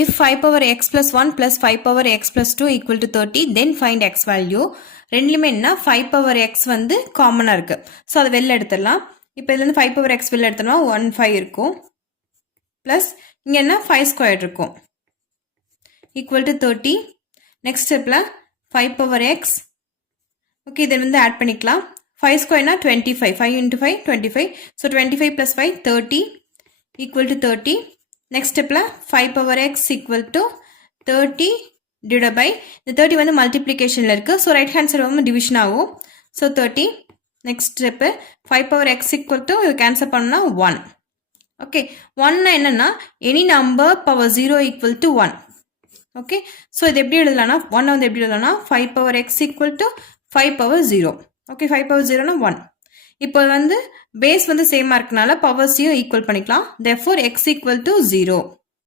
If 5 power x plus 1 plus 5 power x plus 2 equal to 30, then find x value. ரெண்டுலுமே என்ன 5 power x வந்து காமனாக இருக்குது. So அதை வெளில எடுத்துடலாம். இப்போ இதுலேருந்து 5 power x வெளில எடுத்தோம்னா 1 5 இருக்கும். ப்ளஸ் இங்கே என்ன 5 ஸ்கொயர் இருக்கும். Equal to 30. நெக்ஸ்ட் ஸ்டெப்பில் 5 power x. ஓகே, இதை வந்து ஆட் பண்ணிக்கலாம். 5 ஸ்கொயர்னா 25. 5 into 5 25. So 25 plus 5 30 equal to 30. Next step 5 power x equal to 30 divided by the 30 வந்து multiplication இருக்கு. So right hand side வந்து division ஆகும். So 30. Next step 5 power x equal to cancel பண்ணா 1. Okay. 1 என்னன்னா any number power 0 equal to 1. Okay. So இது எப்படி எழுதலாம்னா 1 வந்து எப்படி எழுதலாம்னா 5 power x equal to 5 power 0. Okay. 5 power 0 னா 1. இப்போ வந்து பேஸ் வந்து சேமாக இருக்கனால பவர்ஸையும் ஈக்குவல் பண்ணிக்கலாம். therefore x equal to 0.